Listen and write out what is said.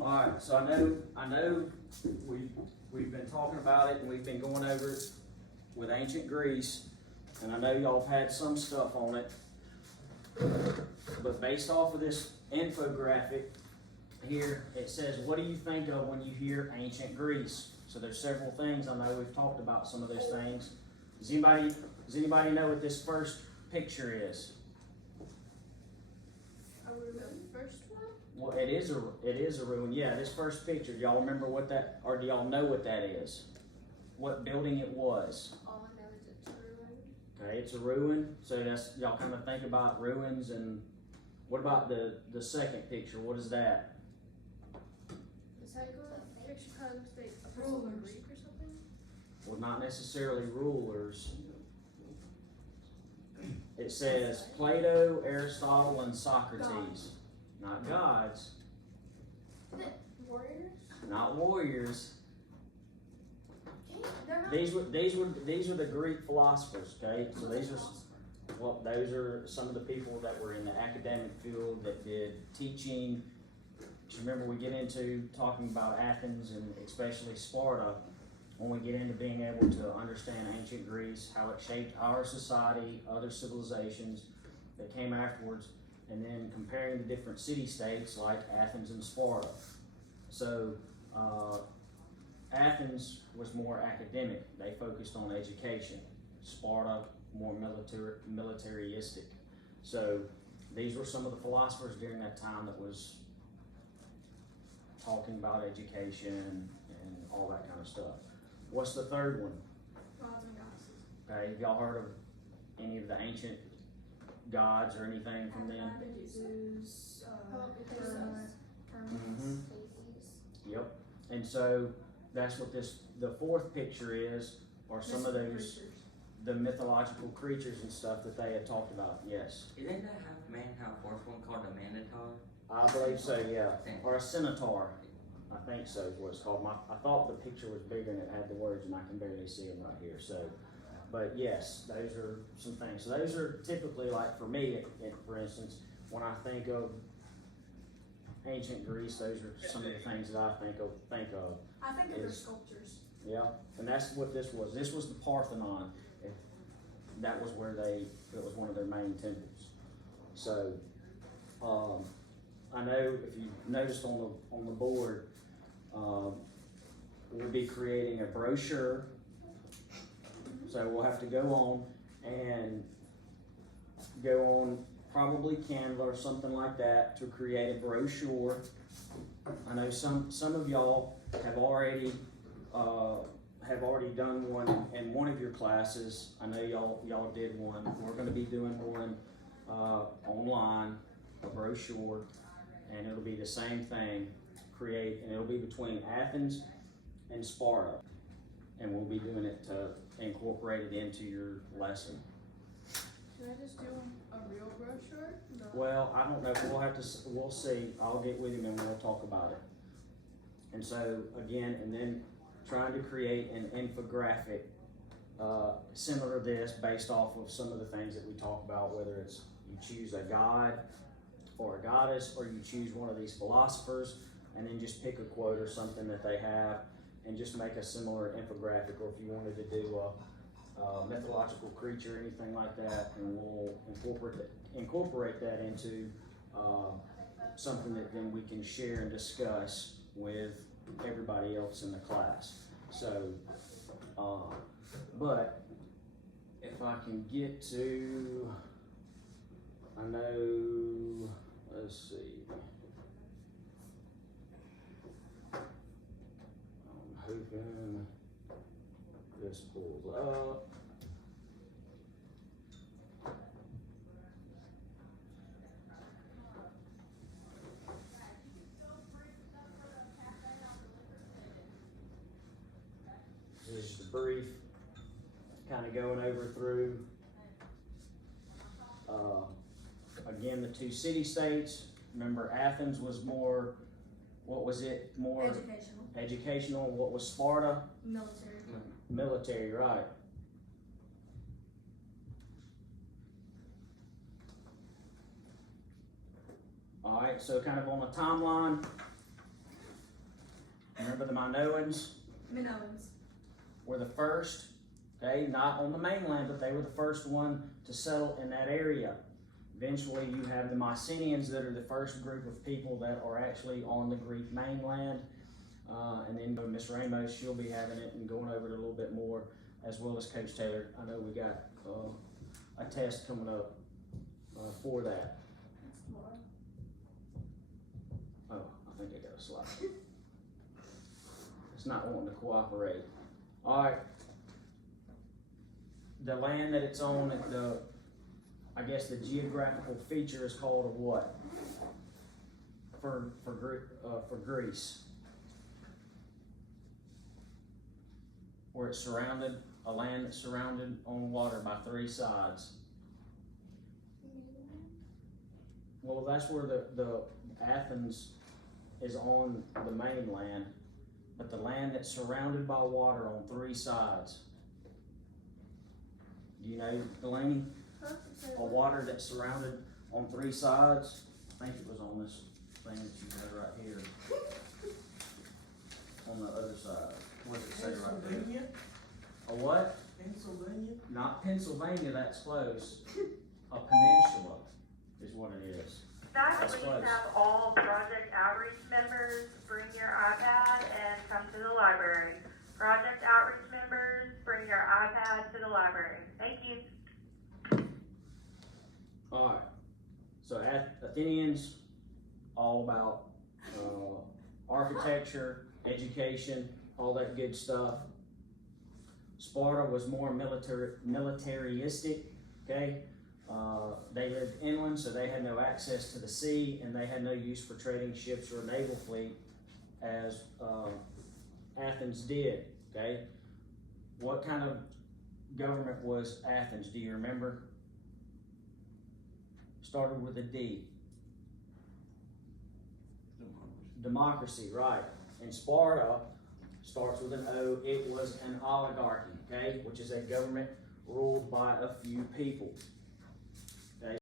Alright, so I know we've been talking about it and we've been going over it with ancient Greece, and I know y'all have had some stuff on it. But based off of this infographic here, it says, what do you think of when you hear ancient Greece? So there's several things. I know we've talked about some of those things. Does anybody know what this first picture is? The first one? Well, it is a ruin. Yeah, this first picture. Do y'all remember what that, or do y'all know what that is? What building it was? All I know is it's a ruin. Okay, it's a ruin. So that's, y'all kind of think about ruins. And what about the second picture? What is that? The second picture kind of looks like a person in Greek or something. Well, not necessarily rulers. It says Plato, Aristotle, and Socrates. Not gods, Warriors? not warriors. They're not. These were the Greek philosophers. Okay, so those are some of the people that were in the academic field that did teaching. Just remember, we get into talking about Athens and especially Sparta when we get into being able to understand ancient Greece, how it shaped our society, other civilizations that came afterwards, and then comparing the different city-states like Athens and Sparta. So Athens was more academic. They focused on education. Sparta, more militaristic. So these were some of the philosophers during that time that was talking about education and all that kind of stuff. What's the third one? Gods and goddesses. Okay, have y'all heard of any of the ancient gods or anything from them? Zeus, Mm-hmm. Yep. And so that's what the fourth picture is, or some of those, the mythological creatures and stuff that they had talked about. Yes. Didn't that have fourth one called a Minotaur? I believe so, yeah. Or a centaur. I think so is what it's called. I thought the picture was bigger and it had the words and I can barely see them right here. So, but yes, those are some things. So those are typically, like for me, for instance, when I think of ancient Greece, those are some of the things that I think of. I think of their sculptures. Yeah, and that's what this was. This was the Parthenon. That was where it was one of their main temples. So, I know if you noticed on the board, we'll be creating a brochure. So we'll have to go on and go on probably Canva or something like that to create a brochure. I know some of y'all have already done one in one of your classes. I know y'all did one. We're going to be doing one online, a brochure, and it'll be the same thing. And it'll be between Athens and Sparta, and we'll be doing it to incorporate it into your lesson. Should I just do a real brochure? No. Well, I don't know. We'll see. I'll get with him and we'll talk about it. And so again, and then trying to create an infographic similar to this based off of some of the things that we talk about, whether it's you choose a god or a goddess, or you choose one of these philosophers, and then just pick a quote or something that they have and just make a similar infographic, or if you wanted to do a mythological creature, anything like that, and we'll incorporate that into something that then we can share and discuss with everybody else in the class. So, but if I can get to, I know, let's see. I'm hoping this pulls up. This is just a brief, kind of going over through, again, the two city-states. Remember, Athens was more, what was it? More Educational. educational. What was Sparta? Military. Military, right. All right, so kind of on a timeline, Remember the Minoans Minoans. were the first, okay, not on the mainland, but they were the first one to settle in that area. Eventually, you have the Mycenaeans that are the first group of people that are actually on the Greek mainland. And then Miss Ramos, she'll be having it and going over it a little bit more, as well as Coach Taylor. I know we got a test coming up for that. Oh, I think I got a slide. It's not wanting to cooperate. All right. The land that it's on, I guess the geographical feature is called a what? For Greece. Where it's surrounded, a land that's surrounded on water by three sides. Well, that's where the Athens is on the mainland, but the land that's surrounded by water on three sides. Do you know, Delaney? Huh? A water that's surrounded on three sides. I think it was on this thing that you had right here. On the other side. What does it say right there? Pennsylvania? A what? Pennsylvania? Not Pennsylvania, that's close. A peninsula is what it is. Next, That's please close. have all Project Outreach members bring your iPad and come to the library. Project Outreach members, bring your iPad to the library. Thank you. Alright, so Athenians, all about architecture, education, all that good stuff. Sparta was more militaristic, okay? They lived inland, so they had no access to the sea, and they had no use for trading ships or a naval fleet as Athens did, okay? What kind of government was Athens, do you remember? Started with a D. Democracy, right. And Sparta starts with an O. It was an oligarchy, okay, which is a government ruled by a few people.